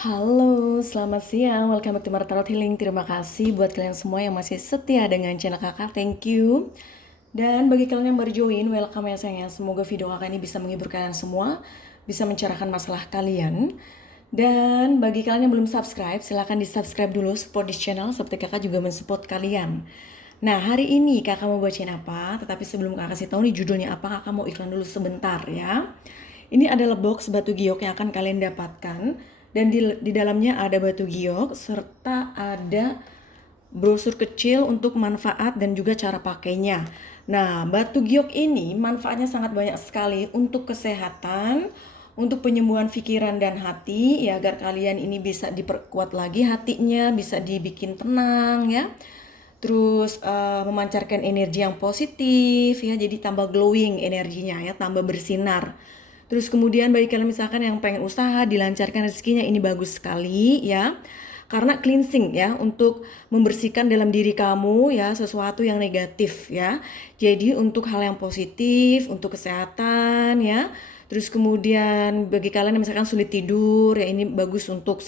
Halo, selamat siang. Welcome back to Mara Tarot Healing. Terima kasih buat kalian semua yang masih setia dengan channel kakak. Thank you. Dan bagi kalian yang baru join, welcome ya sayang. Semoga video kakak ini bisa menghibur kalian semua, bisa mencerahkan masalah kalian. Dan bagi kalian yang belum subscribe, silahkan di subscribe dulu, support di channel seperti kakak juga mensupport kalian. Nah, hari ini kakak mau bacain apa? Tetapi sebelum kakak kasih tahu nih judulnya apa, kakak mau iklan dulu sebentar ya. Ini adalah box batu giok yang akan kalian dapatkan, dan di dalamnya ada batu giok serta ada brosur kecil untuk manfaat dan juga cara pakainya. Nah, batu giok ini manfaatnya sangat banyak sekali untuk kesehatan, untuk penyembuhan pikiran dan hati ya, agar kalian ini bisa diperkuat lagi hatinya, bisa dibikin tenang ya. Terus memancarkan energi yang positif ya, jadi tambah glowing energinya ya, tambah bersinar. Terus kemudian bagi kalian misalkan yang pengen usaha dilancarkan rezekinya, ini bagus sekali ya. Karena cleansing ya, untuk membersihkan dalam diri kamu ya sesuatu yang negatif ya. Jadi untuk hal yang positif, untuk kesehatan ya. Terus kemudian bagi kalian yang misalkan sulit tidur ya, ini bagus untuk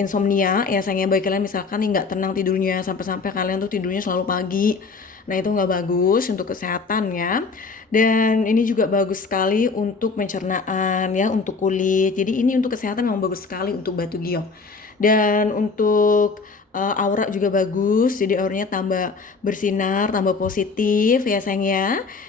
insomnia ya sayangnya. Bagi kalian misalkan nih nggak tenang tidurnya, sampai-sampai kalian tuh tidurnya selalu pagi, nah itu nggak bagus untuk kesehatan ya. Dan ini juga bagus sekali untuk pencernaan ya, untuk kulit. Jadi ini untuk kesehatan memang bagus sekali untuk batu giok. Dan untuk aura juga bagus, jadi auranya tambah bersinar, tambah positif ya sayang ya.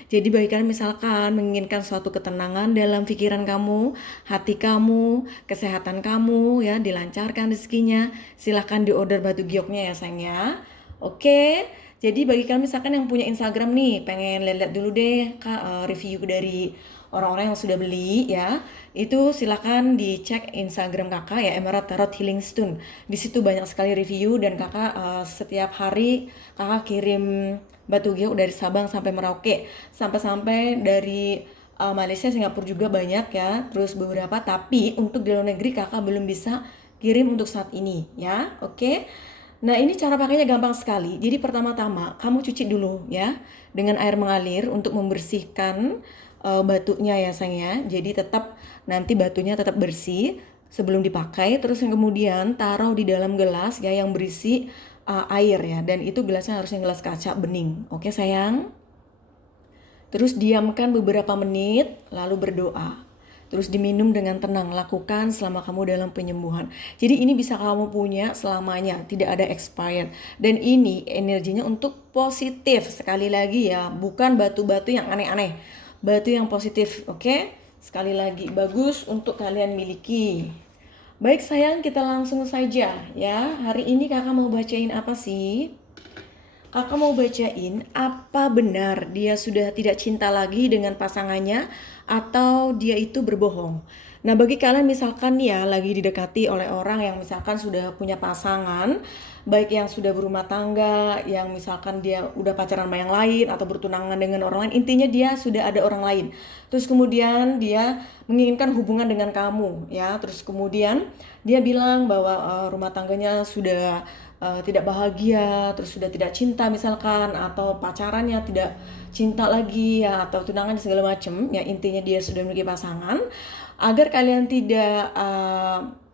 Jadi bagi kalian misalkan menginginkan suatu ketenangan dalam pikiran kamu, hati kamu, kesehatan kamu ya, dilancarkan rezekinya, silahkan diorder batu gioknya ya sayang ya. Oke, jadi bagi kalian misalkan yang punya Instagram nih, pengen lihat-lihat dulu deh kak, review dari orang-orang yang sudah beli ya, itu silahkan dicek Instagram kakak ya, Emerald Tarot Healing Stone. Di situ banyak sekali review, dan kakak setiap hari kakak kirim batu giok dari Sabang sampai Merauke, sampai-sampai dari Malaysia, Singapura juga banyak ya. Terus beberapa, tapi untuk di luar negeri kakak belum bisa kirim untuk saat ini ya. Oke. Nah, ini cara pakainya gampang sekali. Jadi pertama-tama kamu cuci dulu ya dengan air mengalir untuk membersihkan batunya ya sayang ya. Jadi tetap nanti batunya tetap bersih sebelum dipakai. Terus yang kemudian taruh di dalam gelas ya yang berisi air ya. Dan itu gelasnya harusnya gelas kaca bening. Oke sayang? Terus diamkan beberapa menit, lalu berdoa. Terus diminum dengan tenang, lakukan selama kamu dalam penyembuhan. Jadi ini bisa kamu punya selamanya, tidak ada expired. Dan ini energinya untuk positif, sekali lagi ya, bukan batu-batu yang aneh-aneh. Batu yang positif, oke? Sekali lagi, bagus untuk kalian miliki. Baik sayang, kita langsung saja ya. Hari ini kakak mau bacain apa sih? Kakak mau bacain, apa benar dia sudah tidak cinta lagi dengan pasangannya atau dia itu berbohong? Nah, bagi kalian misalkan ya lagi didekati oleh orang yang misalkan sudah punya pasangan, baik yang sudah berumah tangga, yang misalkan dia udah pacaran sama yang lain atau bertunangan dengan orang lain, intinya dia sudah ada orang lain. Terus kemudian dia menginginkan hubungan dengan kamu ya. Terus kemudian dia bilang bahwa rumah tangganya sudah tidak bahagia, terus sudah tidak cinta misalkan, atau pacarannya tidak cinta lagi ya, atau tunangan segala macam ya, intinya dia sudah memiliki pasangan. Agar kalian tidak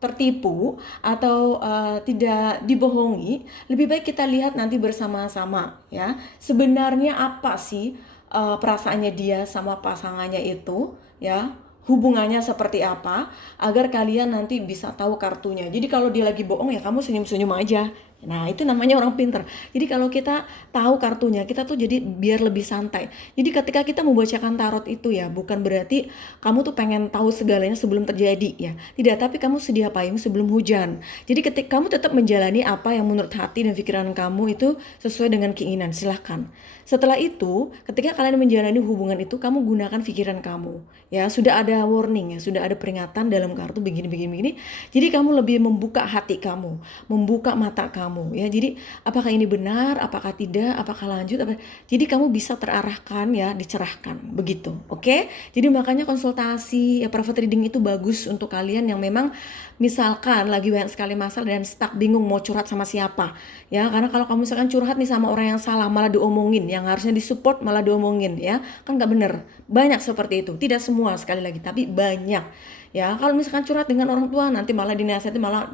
tertipu atau tidak dibohongi, lebih baik kita lihat nanti bersama-sama ya, sebenarnya apa sih perasaannya dia sama pasangannya itu ya, hubungannya seperti apa, agar kalian nanti bisa tahu kartunya. Jadi kalau dia lagi bohong ya kamu senyum-senyum aja. Nah, itu namanya orang pinter. Jadi kalau kita tahu kartunya, kita tuh jadi biar lebih santai. Jadi ketika kita membacakan tarot itu ya, bukan berarti kamu tuh pengen tahu segalanya sebelum terjadi ya. Tidak, tapi kamu sedia payung sebelum hujan. Jadi ketika kamu tetap menjalani apa yang menurut hati dan pikiran kamu itu sesuai dengan keinginan, silahkan. Setelah itu, ketika kalian menjalani hubungan itu, kamu gunakan pikiran kamu. Ya, sudah ada warning ya, sudah ada peringatan dalam kartu begini begini begini. Jadi kamu lebih membuka hati kamu, membuka mata kamu kamu ya. Jadi apakah ini benar, apakah tidak, apakah lanjut, jadi kamu bisa terarahkan ya, dicerahkan begitu. Oke? Jadi makanya konsultasi ya, private reading itu bagus untuk kalian yang memang misalkan lagi banyak sekali masalah dan stuck bingung mau curhat sama siapa ya. Karena kalau kamu misalkan curhat nih sama orang yang salah malah diomongin, yang harusnya disupport malah diomongin ya, kan nggak bener. Banyak seperti itu, tidak semua sekali lagi tapi banyak ya. Kalau misalkan curhat dengan orang tua nanti malah dinasihati, malah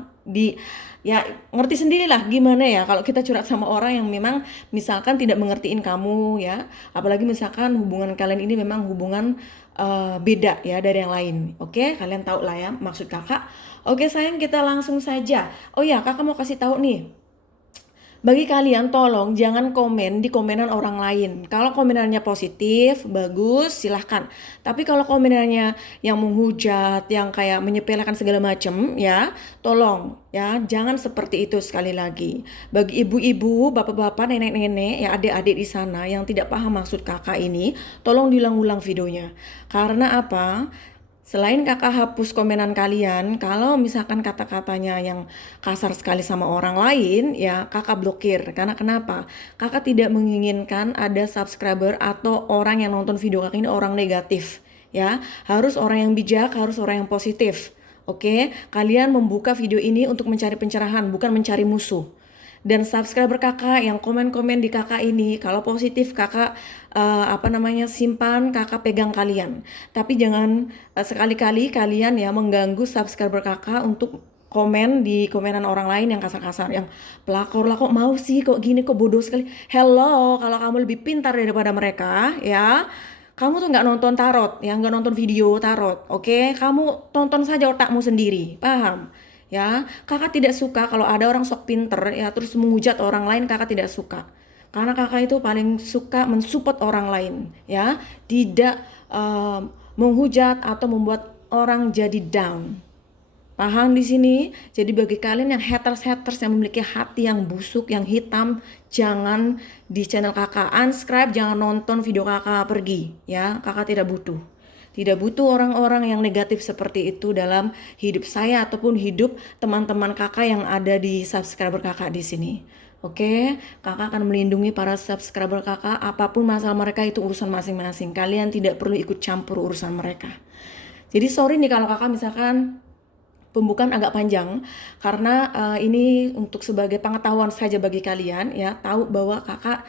ya ngerti sendirilah gimana ya kalau kita curhat sama orang yang memang misalkan tidak mengertiin kamu ya, apalagi misalkan hubungan kalian ini memang hubungan beda ya dari yang lain. Oke, kalian tahu lah ya maksud kakak. Oke sayang, kita langsung saja. Oh ya, kakak mau kasih tahu nih, bagi kalian tolong jangan komen di komenan orang lain. Kalau komenannya positif, bagus, silahkan. Tapi kalau komenannya yang menghujat, yang kayak menyepelekan segala macam, ya, tolong ya jangan seperti itu sekali lagi. Bagi ibu-ibu, bapak-bapak, nenek-nenek, ya adik-adik di sana yang tidak paham maksud kakak ini, tolong diulang-ulang videonya. Karena apa? Selain kakak hapus komenan kalian, kalau misalkan kata-katanya yang kasar sekali sama orang lain, ya kakak blokir. Karena kenapa? Kakak tidak menginginkan ada subscriber atau orang yang nonton video kakak ini orang negatif. Ya, harus orang yang bijak, harus orang yang positif. Oke, kalian membuka video ini untuk mencari pencerahan, bukan mencari musuh. Dan subscriber kakak yang komen-komen di kakak ini, kalau positif kakak simpan, kakak pegang kalian. Tapi jangan sekali-kali kalian ya mengganggu subscriber kakak untuk komen di komenan orang lain yang kasar-kasar, yang pelakor lah, kok mau sih, kok gini, kok bodoh sekali. Hello, kalau kamu lebih pintar daripada mereka ya, kamu tuh nggak nonton tarot ya, nggak nonton video tarot, oke? Kamu tonton saja otakmu sendiri, paham? Ya, kakak tidak suka kalau ada orang sok pinter ya terus menghujat orang lain, kakak tidak suka. Karena kakak itu paling suka mensupport orang lain ya, tidak menghujat atau membuat orang jadi down. Paham di sini? Jadi bagi kalian yang haters-haters yang memiliki hati yang busuk, yang hitam, jangan di channel kakak unsubscribe, jangan nonton video kakak, pergi ya. Kakak tidak butuh. Tidak butuh orang-orang yang negatif seperti itu dalam hidup saya ataupun hidup teman-teman kakak yang ada di subscriber kakak di sini. Oke, kakak akan melindungi para subscriber kakak, apapun masalah mereka itu urusan masing-masing. Kalian tidak perlu ikut campur urusan mereka. Jadi sorry nih kalau kakak misalkan pembukaan agak panjang, karena ini untuk sebagai pengetahuan saja bagi kalian ya, tahu bahwa kakak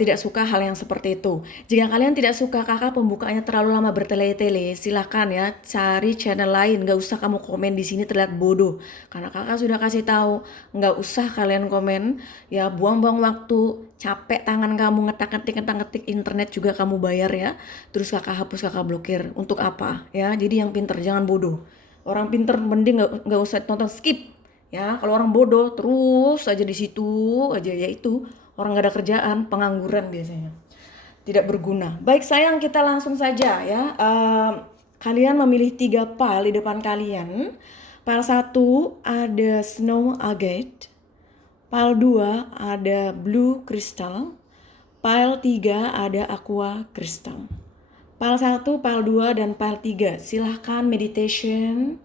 tidak suka hal yang seperti itu. Jika kalian tidak suka kakak pembukaannya terlalu lama bertele-tele, silakan ya cari channel lain. Gak usah kamu komen di sini terlihat bodoh, karena kakak sudah kasih tahu gak usah kalian komen ya, buang-buang waktu, capek tangan kamu ngetik internet juga kamu bayar ya, terus kakak hapus, kakak blokir untuk apa ya? Jadi yang pinter, jangan bodoh. Orang pinter mending nggak usah tonton, skip ya. Kalau orang bodoh terus aja di situ aja, ya itu orang nggak ada kerjaan, pengangguran biasanya, tidak berguna. Baik sayang, kita langsung saja ya. Kalian memilih 3 pile di depan kalian. Pile 1 ada snow agate, pile 2 ada blue crystal, pile 3 ada aqua crystal. Pile 1, pile 2, dan pile 3. Silahkan meditation.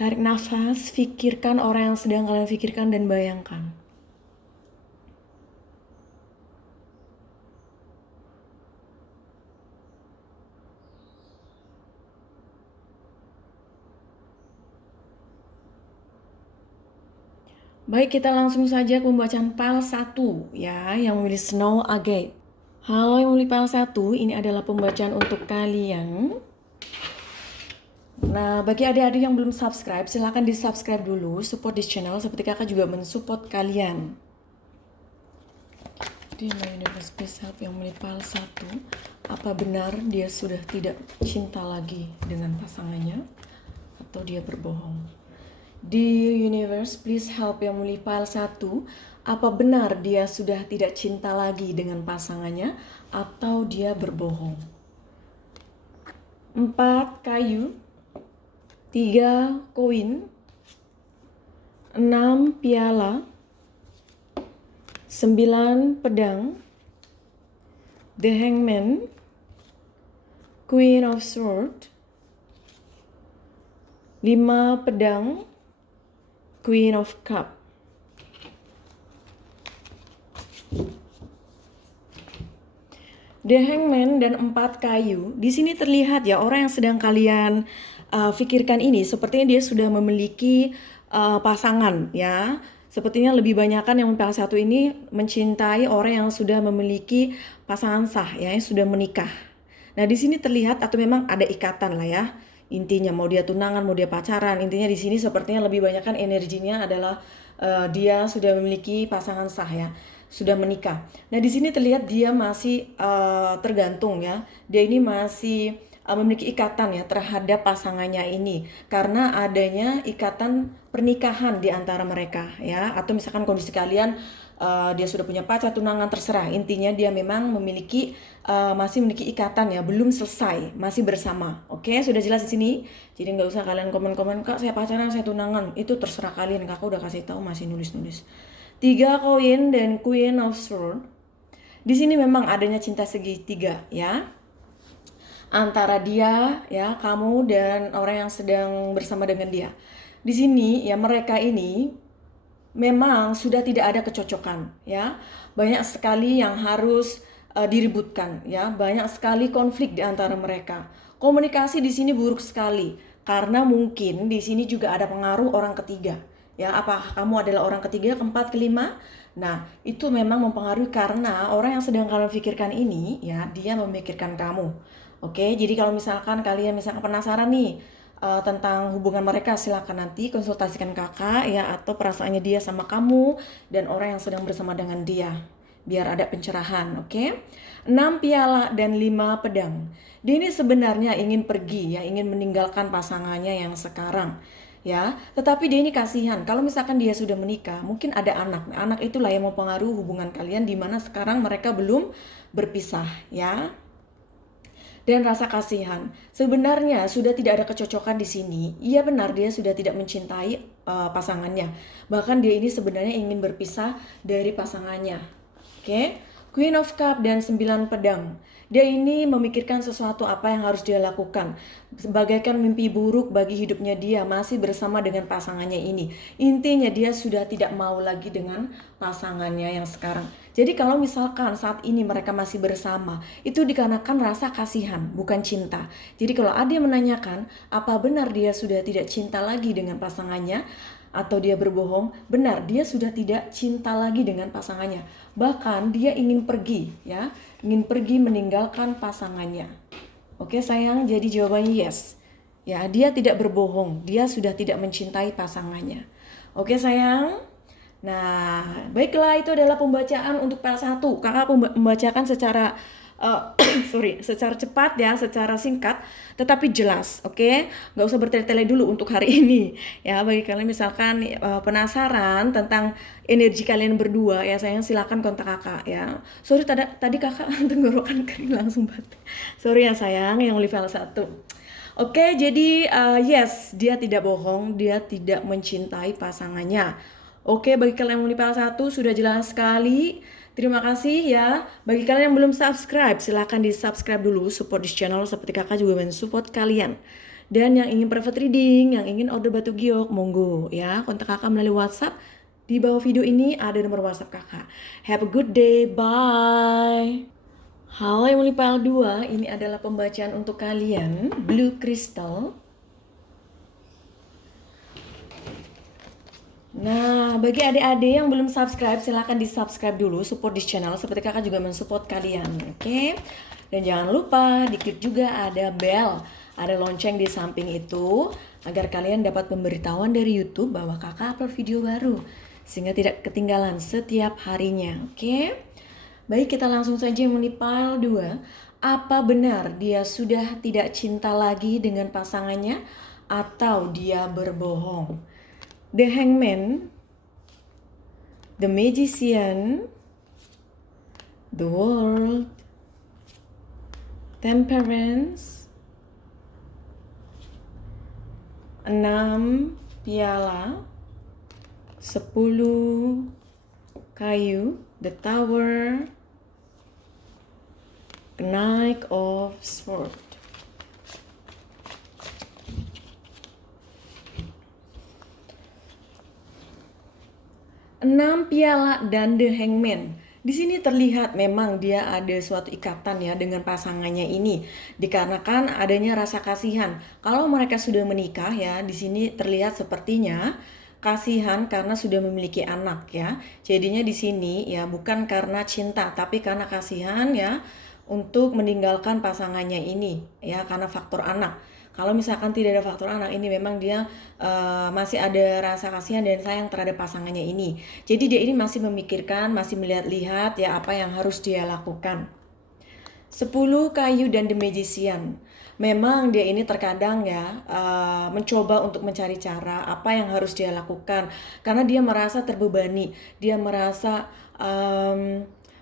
Tarik nafas, pikirkan orang yang sedang kalian pikirkan dan bayangkan. Baik, kita langsung saja ke pembacaan pile 1 ya, yang memilih snow agate. Halo yang memilih pile 1, ini adalah pembacaan untuk kalian. Nah, bagi adik-adik yang belum subscribe, silahkan di subscribe dulu, support di channel seperti kakak juga mensupport kalian. Di My Universe Please Help yang memilih pile 1, apa benar dia sudah tidak cinta lagi dengan pasangannya atau dia berbohong? Di Universe Please Help yang memilih pile 1, apa benar dia sudah tidak cinta lagi dengan pasangannya atau dia berbohong? 4 kayu, 3 koin, 6 piala, 9 pedang, The Hangman, Queen of Swords, 5 pedang, Queen of Cup. The Hangman dan 4 kayu. Di sini terlihat ya orang yang sedang kalian pikirkan ini sepertinya dia sudah memiliki pasangan ya. Sepertinya lebih banyakkan yang pihak satu ini mencintai orang yang sudah memiliki pasangan sah ya, yang sudah menikah. Nah, di sini terlihat atau memang ada ikatan lah ya. Intinya mau dia tunangan, mau dia pacaran, intinya di sini sepertinya lebih banyakkan energinya adalah dia sudah memiliki pasangan sah ya, sudah menikah. Nah, di sini terlihat dia masih tergantung ya. Dia ini masih memiliki ikatan ya terhadap pasangannya ini karena adanya ikatan pernikahan di antara mereka ya, atau misalkan kondisi kalian dia sudah punya pacar, tunangan, terserah, intinya dia memang memiliki masih memiliki ikatan ya, belum selesai, masih bersama. Oke, sudah jelas di sini. Jadi nggak usah kalian komen-komen, kak saya pacaran, saya tunangan, itu terserah kalian, kakak udah kasih tahu, masih nulis-nulis. 3 koin dan Queen of Swords. Di sini memang adanya cinta segitiga ya, antara dia ya, kamu dan orang yang sedang bersama dengan dia. Di sini ya mereka ini memang sudah tidak ada kecocokan ya. Banyak sekali yang harus diributkan ya, banyak sekali konflik di antara mereka. Komunikasi di sini buruk sekali karena mungkin di sini juga ada pengaruh orang ketiga. Ya, apakah kamu adalah orang ketiga, keempat, kelima? Nah, itu memang mempengaruhi karena orang yang sedang kalian pikirkan ini ya, dia memikirkan kamu. Oke, jadi kalau misalkan kalian misalkan penasaran nih tentang hubungan mereka, silakan nanti konsultasikan kakak ya, atau perasaannya dia sama kamu dan orang yang sedang bersama dengan dia, biar ada pencerahan. Oke, 6 piala dan 5 pedang. Dia ini sebenarnya ingin pergi ya, ingin meninggalkan pasangannya yang sekarang ya, tetapi dia ini kasihan kalau misalkan dia sudah menikah, mungkin ada anak. Nah, anak itulah yang mempengaruhi hubungan kalian, di mana sekarang mereka belum berpisah ya. Dan rasa kasihan, sebenarnya sudah tidak ada kecocokan di sini. Iya benar, dia sudah tidak mencintai pasangannya. Bahkan dia ini sebenarnya ingin berpisah dari pasangannya. Oke, Queen of Cup dan 9 pedang. Dia ini memikirkan sesuatu apa yang harus dia lakukan. Bagaikan mimpi buruk bagi hidupnya dia masih bersama dengan pasangannya ini. Intinya dia sudah tidak mau lagi dengan pasangannya yang sekarang. Jadi kalau misalkan saat ini mereka masih bersama, itu dikarenakan rasa kasihan, bukan cinta. Jadi kalau ada yang menanyakan, apa benar dia sudah tidak cinta lagi dengan pasangannya? Atau dia berbohong? Benar, dia sudah tidak cinta lagi dengan pasangannya. Bahkan dia ingin pergi ya, ingin pergi meninggalkan pasangannya. Oke sayang, jadi jawabannya yes. Ya, dia tidak berbohong, dia sudah tidak mencintai pasangannya. Oke sayang. Nah, baiklah, itu adalah pembacaan untuk PL1. Kakak membacakan secara secara cepat ya, secara singkat, tetapi jelas, oke? Nggak usah bertele-tele dulu untuk hari ini. Ya, bagi kalian misalkan penasaran tentang energi kalian berdua, ya sayang silakan kontak kakak ya. Sorry tadi kakak tenggorokan kering langsung batuk. Sorry ya sayang, yang level 1. Oke, jadi yes, dia tidak bohong, dia tidak mencintai pasangannya. Oke, bagi kalian yang mau level 1 sudah jelas sekali. Terima kasih ya. Bagi kalian yang belum subscribe, silahkan di subscribe dulu, support di channel seperti kakak juga mensupport kalian. Dan yang ingin private reading, yang ingin order batu giok, monggo ya, kontak kakak melalui WhatsApp. Di bawah video ini ada nomor WhatsApp kakak. Have a good day, bye. Halo yang Pile 2, ini adalah pembacaan untuk kalian, Blue Crystal. Nah, bagi adik-adik yang belum subscribe, silahkan di subscribe dulu, support di channel, seperti kakak juga mensupport kalian, oke? Dan jangan lupa, diklik juga ada bell, ada lonceng di samping itu, agar kalian dapat pemberitahuan dari YouTube bahwa kakak upload video baru, sehingga tidak ketinggalan setiap harinya, oke? Baik, kita langsung saja Pile 2. Apa benar dia sudah tidak cinta lagi dengan pasangannya, atau dia berbohong? The Hangman, The Magician, The World, Temperance, 6 piala, 10 kayu, The Tower, Knight of Swords. 6 piala dan The Hangman. Di sini terlihat memang dia ada suatu ikatan ya dengan pasangannya ini. Dikarenakan adanya rasa kasihan. Kalau mereka sudah menikah ya, di sini terlihat sepertinya kasihan karena sudah memiliki anak ya. Jadinya di sini ya bukan karena cinta tapi karena kasihan ya untuk meninggalkan pasangannya ini ya karena faktor anak. Kalau misalkan tidak ada faktor anak ini memang dia masih ada rasa kasihan dan sayang terhadap pasangannya ini. Jadi dia ini masih memikirkan, masih melihat-lihat ya apa yang harus dia lakukan. 10 kayu dan The Magician. Memang dia ini terkadang ya mencoba untuk mencari cara apa yang harus dia lakukan karena dia merasa terbebani, dia merasa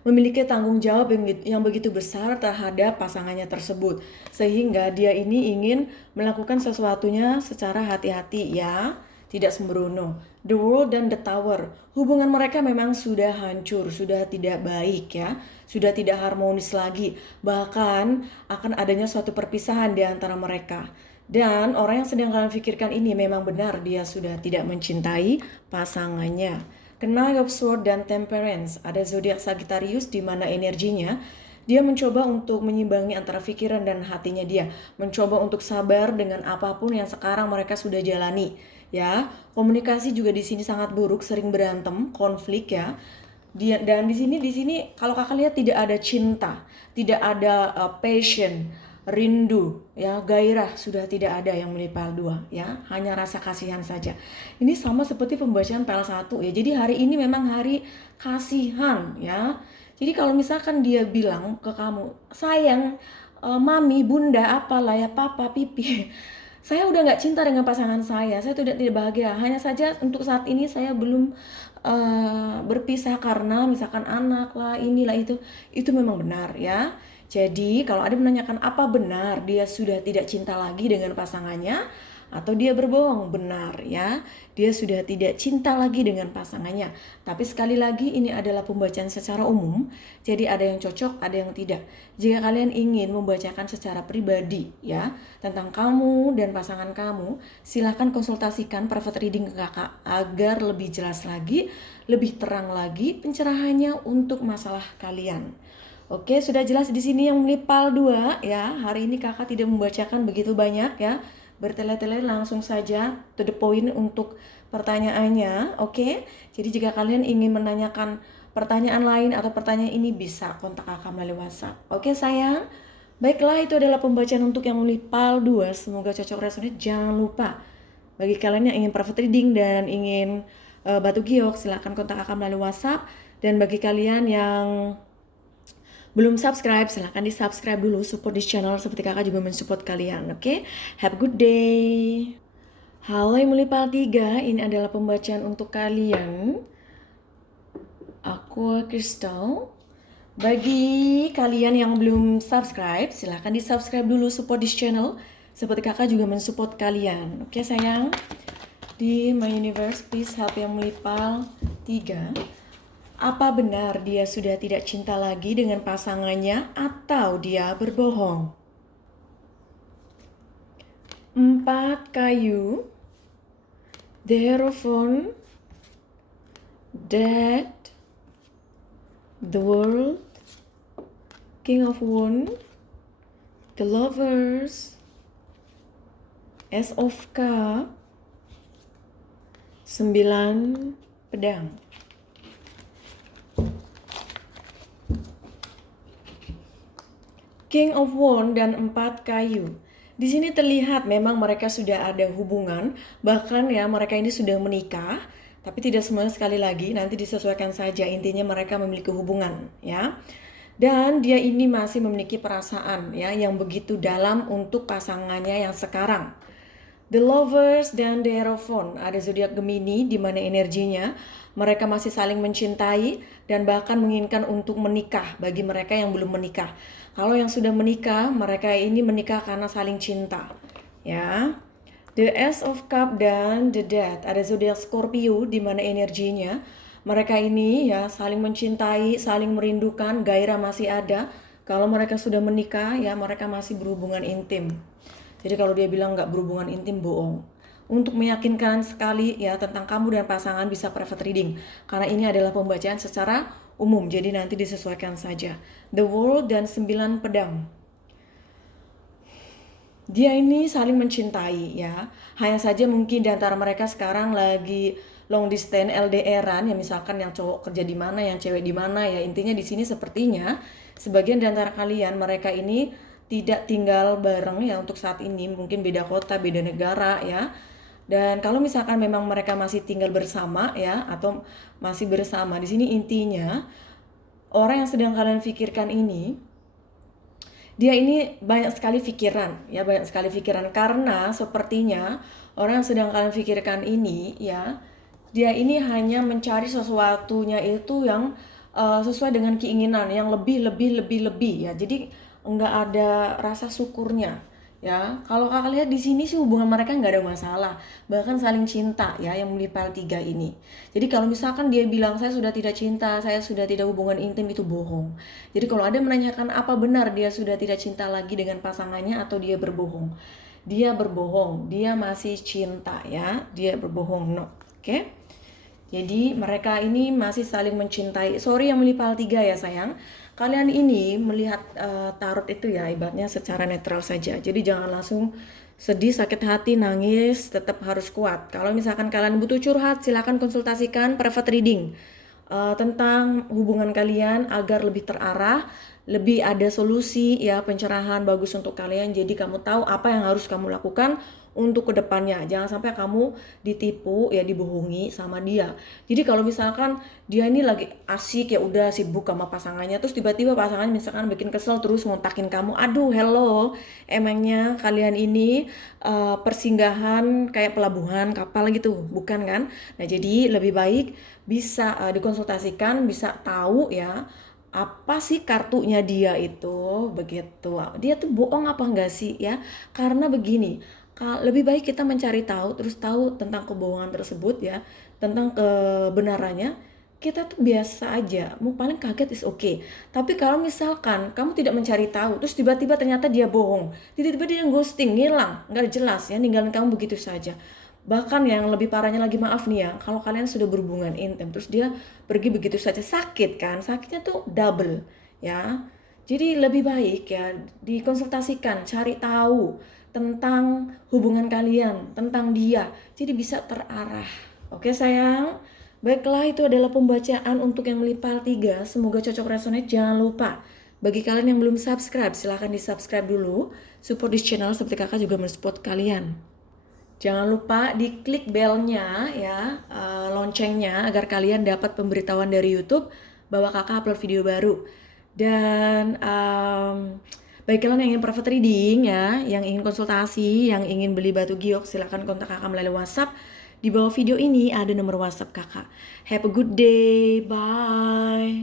memiliki tanggung jawab yang begitu besar terhadap pasangannya tersebut sehingga dia ini ingin melakukan sesuatunya secara hati-hati ya, tidak sembrono. The World dan The Tower, hubungan mereka memang sudah hancur, sudah tidak baik ya, sudah tidak harmonis lagi, bahkan akan adanya suatu perpisahan di antara mereka. Dan orang yang sedang kalian pikirkan ini memang benar dia sudah tidak mencintai pasangannya. Knight of Swords dan Temperance, ada zodiak Sagittarius di mana energinya dia mencoba untuk menyimbangi antara pikiran dan hatinya dia, mencoba untuk sabar dengan apapun yang sekarang mereka sudah jalani. Ya, komunikasi juga di sini sangat buruk, sering berantem, konflik ya. Dan di sini kalau kakak lihat tidak ada cinta, tidak ada passion, rindu, ya gairah sudah tidak ada yang menipal dua, ya hanya rasa kasihan saja. Ini sama seperti pembacaan PL1 ya. Jadi hari ini memang hari kasihan ya. Jadi kalau misalkan dia bilang ke kamu, sayang, mami, bunda, apalah ya, papa, pipi, saya udah nggak cinta dengan pasangan saya tidak bahagia. Hanya saja untuk saat ini saya belum berpisah karena misalkan anak lah, inilah itu memang benar ya. Jadi kalau ada menanyakan apa benar dia sudah tidak cinta lagi dengan pasangannya atau dia berbohong, benar ya. Dia sudah tidak cinta lagi dengan pasangannya. Tapi sekali lagi ini adalah pembacaan secara umum, jadi ada yang cocok, ada yang tidak. Jika kalian ingin membacakan secara pribadi ya tentang kamu dan pasangan kamu, silahkan konsultasikan private reading ke kakak agar lebih jelas lagi, lebih terang lagi pencerahannya untuk masalah kalian. Oke, sudah jelas di sini yang menipal 2 ya. Hari ini kakak tidak membacakan begitu banyak ya. Bertele-tele langsung saja to the point untuk pertanyaannya. Oke. Jadi jika kalian ingin menanyakan pertanyaan lain atau pertanyaan ini bisa kontak kakak melalui WhatsApp. Oke, sayang. Baiklah, itu adalah pembacaan untuk yang menipal 2. Semoga cocok resonate. Jangan lupa bagi kalian yang ingin private reading dan ingin batu giok, silakan kontak kakak melalui WhatsApp. Dan bagi kalian yang belum subscribe, silahkan di subscribe dulu, support di channel seperti kakak juga mensupport kalian, oke? Have a good day. Halo yang melipal 3, ini adalah pembacaan untuk kalian. Aqua Crystal. Bagi kalian yang belum subscribe, silahkan di subscribe dulu, support di channel seperti kakak juga mensupport kalian, oke sayang? Di My Universe, please help yang melipal 3. Apa benar dia sudah tidak cinta lagi dengan pasangannya atau dia berbohong? 4 kayu, The Hierophant, Death, The World, King of Wands, The Lovers, Ace of Cups, 9 pedang. King of Wands dan 4 kayu. Di sini terlihat memang mereka sudah ada hubungan, bahkan ya mereka ini sudah menikah, tapi tidak semuanya sekali lagi, nanti disesuaikan saja, intinya mereka memiliki hubungan ya. Dan dia ini masih memiliki perasaan ya yang begitu dalam untuk pasangannya yang sekarang. The Lovers dan The Hierophant, ada zodiak Gemini di mana energinya mereka masih saling mencintai dan bahkan menginginkan untuk menikah bagi mereka yang belum menikah. Kalau yang sudah menikah, mereka ini menikah karena saling cinta. Ya. The Ace of Cups dan The Death, ada zodiak Scorpio di mana energinya mereka ini ya saling mencintai, saling merindukan, gairah masih ada. Kalau mereka sudah menikah ya mereka masih berhubungan intim. Jadi kalau dia bilang nggak berhubungan intim, bohong. untuk meyakinkan sekali ya tentang kamu dan pasangan bisa private reading. Karena ini adalah pembacaan secara umum, jadi nanti disesuaikan saja. The World dan 9 pedang. Dia ini saling mencintai ya. Hanya saja mungkin di antara mereka sekarang lagi long distance LDR-an ya, misalkan yang cowok kerja di mana, yang cewek di mana ya. Intinya di sini sepertinya sebagian di antara kalian mereka ini tidak tinggal bareng ya untuk saat ini, mungkin beda kota, beda negara ya. Dan kalau misalkan memang mereka masih tinggal bersama ya atau masih bersama, di sini intinya orang yang sedang kalian pikirkan ini dia ini banyak sekali pikiran ya, banyak sekali pikiran karena sepertinya orang yang sedang kalian pikirkan ini ya, dia ini hanya mencari sesuatunya itu yang sesuai dengan keinginan yang lebih ya, jadi nggak ada rasa syukurnya ya. Kalau kakak lihat di sini sih hubungan mereka nggak ada masalah, bahkan saling cinta ya yang di file 3 ini. Jadi kalau misalkan dia bilang saya sudah tidak cinta, saya sudah tidak hubungan intim, itu bohong. Jadi kalau ada menanyakan apa benar dia sudah tidak cinta lagi dengan pasangannya atau dia berbohong, dia berbohong, dia masih cinta ya, dia berbohong, no. Oke. Jadi mereka ini masih saling mencintai. Sorry yang melipal 3 ya sayang. Kalian ini melihat tarot itu ya ibaratnya secara netral saja. Jadi jangan langsung sedih, sakit hati, nangis, tetap harus kuat. Kalau misalkan kalian butuh curhat, silakan konsultasikan private reading tentang hubungan kalian agar lebih terarah, lebih ada solusi ya, pencerahan bagus untuk kalian. Jadi kamu tahu apa yang harus kamu lakukan untuk kedepannya. Jangan sampai kamu ditipu ya, dibohongi sama dia. Jadi kalau misalkan dia ini lagi asik ya udah sibuk sama pasangannya, terus tiba-tiba pasangannya misalkan bikin kesel terus ngontakin kamu, aduh hello, emangnya kalian ini persinggahan kayak pelabuhan kapal gitu, bukan kan? Nah jadi lebih baik bisa dikonsultasikan, bisa tahu ya apa sih kartunya dia itu, begitu. Dia tuh bohong apa enggak sih ya? Karena begini, lebih baik kita mencari tahu, terus tahu tentang kebohongan tersebut ya, tentang kebenarannya. Kita tuh biasa aja, mau paling kaget is okay. Tapi kalau misalkan kamu tidak mencari tahu, terus tiba-tiba ternyata dia bohong, tiba-tiba dia ghosting, ngilang, nggak jelas ya, ninggalin kamu begitu saja. Bahkan yang lebih parahnya lagi, maaf nih ya, kalau kalian sudah berhubungan intim terus dia pergi begitu saja, sakit kan, sakitnya tuh double ya. Jadi lebih baik ya dikonsultasikan, cari tahu tentang hubungan kalian, tentang dia, jadi bisa terarah. Oke sayang, baiklah itu adalah pembacaan untuk yang melipal 3, semoga cocok resonate. Jangan lupa bagi kalian yang belum subscribe, silahkan di subscribe dulu, support di channel seperti kakak juga mensupport kalian. Jangan lupa diklik belnya ya, loncengnya agar kalian dapat pemberitahuan dari YouTube bahwa kakak upload video baru. Dan bagi kalian yang ingin private reading ya, yang ingin konsultasi, yang ingin beli batu giok, silakan kontak kakak melalui WhatsApp. Di bawah video ini ada nomor WhatsApp kakak. Have a good day, bye.